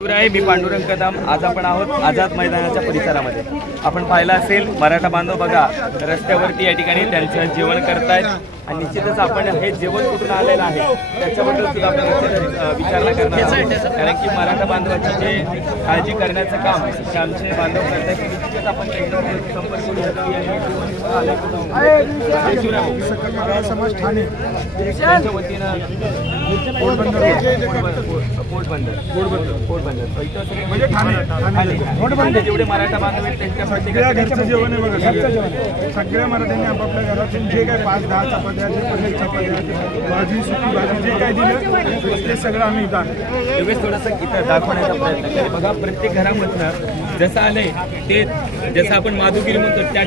मी पांडुरंग कदम। आज आपण आहोत आझाद मैदानाच्या परिसरामध्ये। आपण पाहिलं असेल मराठा बांधव बघा रस्त्यावरती या ठिकाणी त्यांचं जेवण करतायत आणि निश्चितच आपण हे जेवण कुठून आलेलं आहे त्याच्याबद्दल सुद्धा आपण विचारणा करणार आहोत। कारण की मराठा बांधवाची जे काळजी करण्याचं काम आमचे बांधव करतात की निश्चितच आपण त्यांच्यासोबत संपर्क करू समाज ठाणे त्यांच्या वतीनं म्हणजे ठाणे जेवढे मराठा बांधव आहेत त्यांच्यासाठी घरचं जेवण आहे बघा। सगळ्या मराठ्यांनी आपापल्या घरातून जे काय 5-10 चपात्या पनीर चपात्या भाजी सुकी भाजी जे काय दिलं ते सगळं आम्ही इथं थोडंसं इथं दाखवण्याचा प्रयत्न केला। बघा प्रत्येक घरामधनं जसं आलंय ते जसं आपण माधुगिरी म्हणतो त्या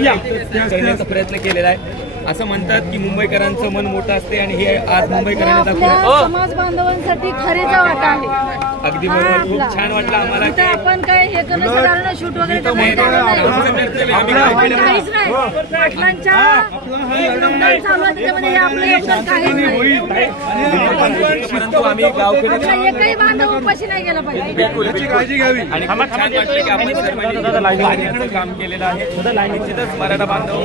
करण्याचा प्रयत्न केलेला आहे। असं म्हणतात की मुंबईकरांचं मन मोठं असते आणि हे आज मुंबईकरांनी दाखवलं। समाज बांधवांसाठी खरेचा वाटा आहे। अगदी बरोबर, खूप छान वाटलं आम्हाला की आपण काय हे करणं शूट वगैरे काहीच नाही। पाटलांच्या परंतु आम्ही गावखेड्यात एकही बांधव उपाशी नाही गेला पाहिजे। बिलकुल काळजी घ्यावी आणि छान वाटलं की आपण सर्वांनी काम केलेलं आहे। निश्चितच मराठा बांधव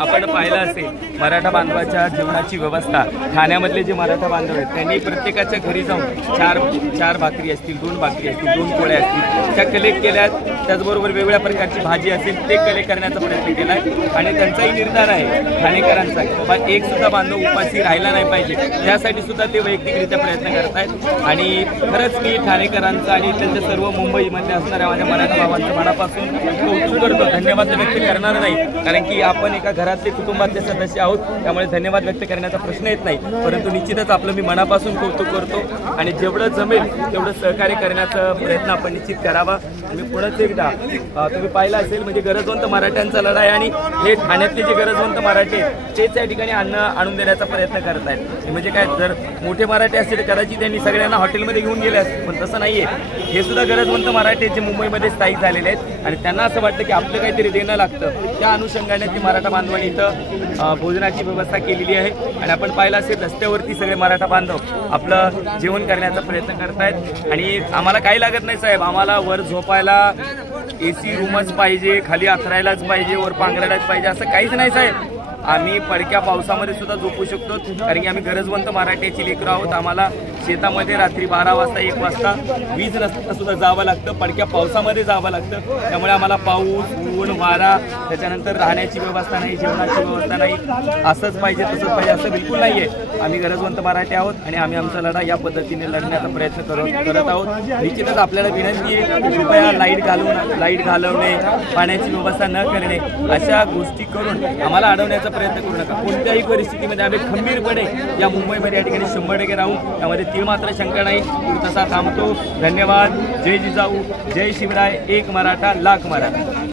आपण पाहिलं असेल मराठा बांधवाच्या जेवणाची व्यवस्था ठाण्यामधले जे मराठा बांधव आहेत त्यांनी प्रत्येकाच्या घरी जाऊन चार भाकरी असतील 2 भाकरी असतील 2 पोळ्या असतील त्या कलेक्ट केल्यात। त्याचबरोबर वेगवेगळ्या प्रकारची भाजी असेल ते कलेक्ट करण्याचा प्रयत्न केला आहे आणि त्यांचाही निर्धार आहे ठाणेकरांचा बाबा एक सुद्धा बांधव उपाशी राहिला नाही पाहिजे त्यासाठी सुद्धा ते वैयक्तिकरित्या प्रयत्न करत आहेत। आणि खरंच मी ठाणेकरांचा आणि त्यांच्या सर्व मुंबईमध्ये असणाऱ्या माझ्या मराठा भावांच्या मनापासून कौतुक करतो। धन्यवाद व्यक्त करणार नाही कारण की आपण एका घरातले कुटुंबातले सदस्य आहोत त्यामुळे धन्यवाद व्यक्त करण्याचा प्रश्न येत नाही। परंतु निश्चितच आपलं मी मनापासून कौतुक करतो आणि जेवढं जमेल तेवढं सहकार्य करण्याचा प्रयत्न आपण निश्चित करावा। मी पुन्हा एकदा तुम्ही पाहिलं असेल म्हणजे गरजवंत मराठ्यांचा लढा आहे आणि हे ठाण्यातले जे गरजवंत मराठे तेच या ठिकाणी अन्न आणून देण्याचा प्रयत्न करत आहेत। म्हणजे काय जर मोठे मराठे असतील कदाचित त्यांनी सगळ्यांना हॉटेलमध्ये घेऊन गेले असतील पण तसं नाहीये। हे सुद्धा गरजवंत मराठे जे मुंबईमध्ये स्थायिक झालेले आहेत आणि त्यांना असं वाटतं की आपलं काहीतरी देणं लागतं त्या अनुषंगाने ती मराठा बांधवांनी इथं भोजनाची व्यवस्था केलेली आहे। आणि आपण पाहिलं असेल रस्त्यावरती सगळे मराठा बांधव आपलं जेवण करण्याचा प्रयत्न करतायत आणि आम्हाला काही लागत नाही साहेब। आम्हाला वर झोपायला AC रूमच पाहिजे, खाली अथरायलाच पाहिजे, वर पांघरायलाच पाहिजे असं काहीच नाही साहेब। आम्ही पडक्या पावसामध्ये सुद्धा झोपू शकतो कारण की आम्ही गरजवंत मराठ्याची लेकरं आहोत। आम्हाला शेतामध्ये रात्री 12 वाजता 1 वाजता वीज नसताना सुद्धा जावं लागतं, पडक्या पावसामध्ये जावं लागतं। त्यामुळे आम्हाला पाऊस ऊन वारा त्याच्यानंतर राहण्याची व्यवस्था नाही, जेवणाची व्यवस्था नाही, असंच पाहिजे तसंच पाहिजे असं बिलकुल नाही आहे। आम्ही गरजवंत मराठी आहोत आणि आम्ही आमचा लढा या पद्धतीने लढण्याचा प्रयत्न करत आहोत। निश्चितच आपल्याला विनंती आहे कृपया लाईट घालवणे, पाण्याची व्यवस्था न करणे अशा गोष्टी करून आम्हाला अडवण्याचा प्रयत्न करू नका। कोणत्याही परिस्थितीमध्ये आम्ही खंबीरपणे या मुंबईमध्ये या ठिकाणी 100% राहू, त्यामध्ये तीळ मात्र शंका नाही। तसा थांबतो। धन्यवाद। जय जिजाऊ, जय शिवराय, एक मराठा लाख मराठा।